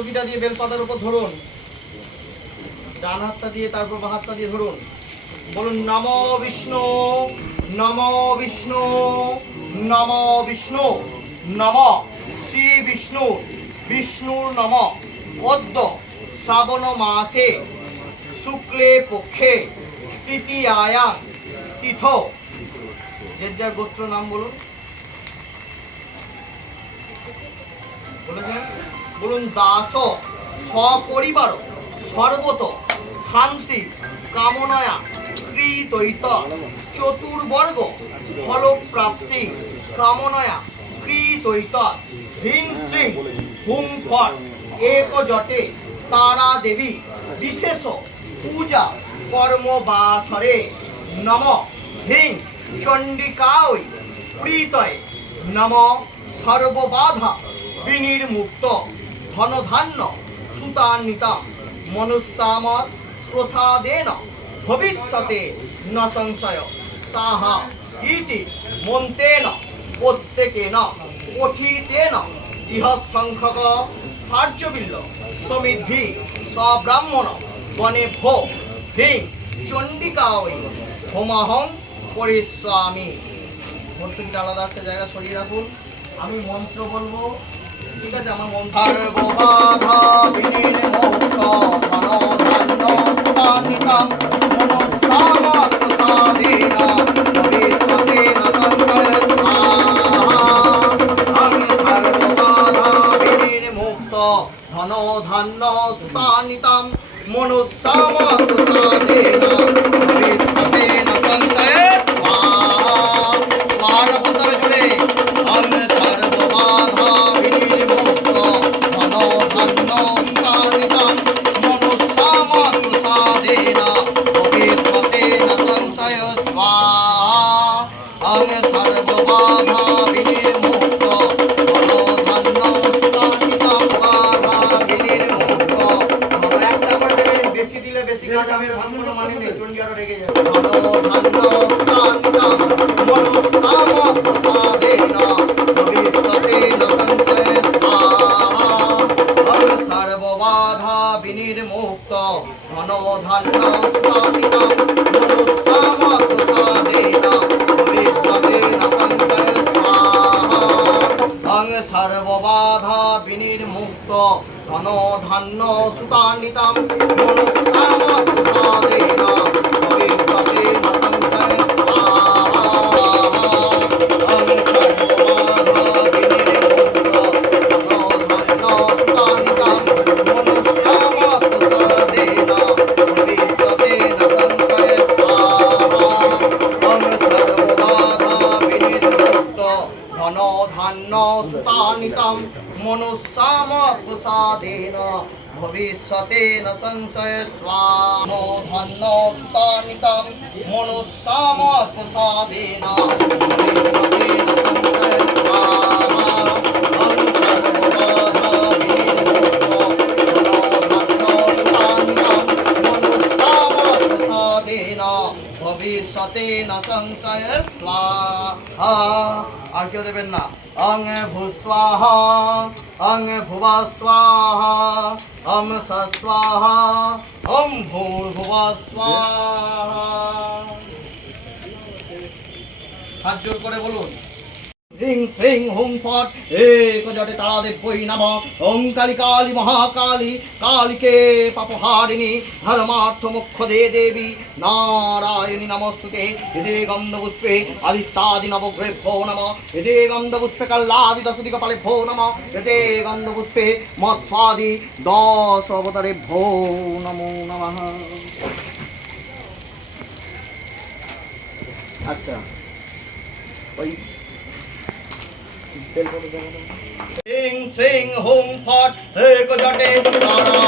পটকিটা দিয়ে বেলপাতার উপর ধরুন, ডান হাতটা দিয়ে তারপর বাঁ হাতটা দিয়ে ধরুন, বলুন নমো বিষ্ণু, নমো বিষ্ণু, নমো বিষ্ণু, নম শ্রী বিষ্ণু, বিষ্ণুর নম। অদ্য শ্রাবণ মাসে শুক্লে পক্ষে তৃতীয়ায়াং তিথ। যে যার গোত্র নাম বলুন, বলেছেন? বলুন দাস সপরিবার সর্বত শান্তি কামনায়া কৃতৈত চতুর্বর্গ ফলপ্রাপ্তি কামনায়া কৃতৈত হ্রিং শ্রীং হুং ফট এক জটে তারা দেবী বিশেষ পূজা কর্মবাসরে নম হ্রিং চণ্ডিকায় প্রীতয়ে নম সর্ববাধা বিনির্মুক্ত ধনধান্য সুতান্বিতা মনুষ্যামর প্রসাদেন ভবিষ্যতে ন সংশয় সাহা ইতি মন্ত্রেণ প্রত্যেকেন কথিতেন ইহ সংখ্যক সার্যবিল্ল সমৃদ্ধি সব্রাহ্মণ বনে ভো হিং চণ্ডিকায় হোমাহং পরিস্বামী। ভর্তুকিটা আলাদা একটা জায়গা সরিয়ে রাখুন, আমি মন্ত্র বলবো, ঠিক আছে? আমার মন্ত্র ধন ধান্য সুতানিতাম মনুষ্যামতুসাদেন ভবিষ্যতেন সংশয়ে স্বাহা। বলতে হবে জুড়ে, আমি সর্ববাধা বিনির্মুক্ত ধন ধান্য সুতানিতাম মনুষ্যামতুসাদেন ভবিষ্যতেন সংশয়ে স্বাহা। আমি সর্ববাধা বিনির্মুক্ত ধন ধান্য সুতানিতাম বাধা বিনির্মুক্ত। একটা করে দেবেন, বেশি দিলে বেশি কাজ হবে, কোনো মানে নেই, চন্ডী আরো রেগে যাবে। ধন ধান্য সুতানিতাম মনুষ্যামতুসাদেন ভবিষ্যতেন সংশয়ে স্বাহা। আমি সর্ববাধা বিনির্মুক্ত ধন ধান্য সুতানিতাম মনুষ্যামতুসাদেন ভবিষ্যতেন সংশয়ে স্বাহা। আমি সর্ববাধা বিনির্মুক্ত ধন ধান্য সুতান্বিতাম মনুষ্যামতুসাদেন ভবিষ্যতেন সংশয়ে স্বাহা। আমি সর্ববাধা বিনির্মুক্ত ধন ধান্য সুতান্বিতাম মনুষ্যামতুসাদেন ভবিষ্যতেন সংশয়ে স্বাহা। আমি সর্ববাধা বিনির্মুক্ত ধন ধান্য সুতান্বিতাম মনুষ্যামতুসাদেন ভবিষ্যতেন সংশয়ে স্বাহা। ধন্য সুতান্বিতাম মনুষ্যামতুসাদেন ভবিষ্যতেন সংশয়ে স্বাহা। আমি সর্ববাধা বিনির্মুক্ত ধন ধান্য সুতান্বিতাম মনুষ্যামতুসাদেন ভবিষ্যতেন সংশয়ে স্বাহা। আর কেউ দেবেন না। অং ভূস্বাহা, অং ভুবা স্বাহা, অং সস্বাহা, ওম ভূর্ভুবঃ স্বাহা। হাত জোর করে বলুন, হ্রিং শ্রীং হুং ফট এক জটে তারাদেব্যৈ নমঃ। ওং কালী কালী মহাকালী কালিকে পাপহারিণী ধর্মার্থ মোক্ষদে দেবী নারায়ণী নমস্তুতে। হৃদে গন্ধপুষ্পে আদিত্যাদি নবগ্রহেভ্যো নমঃ। হৃদে গন্ধপুষ্পে কল্লাদি দশদিকপালেভ্যো নমঃ। হৃদে গন্ধপুষ্পে মৎস্বাদি দশ অবতারেভ্যো নমো নমঃ। আচ্ছা, ওই সিং সিং হুং ফট এক জটে তারা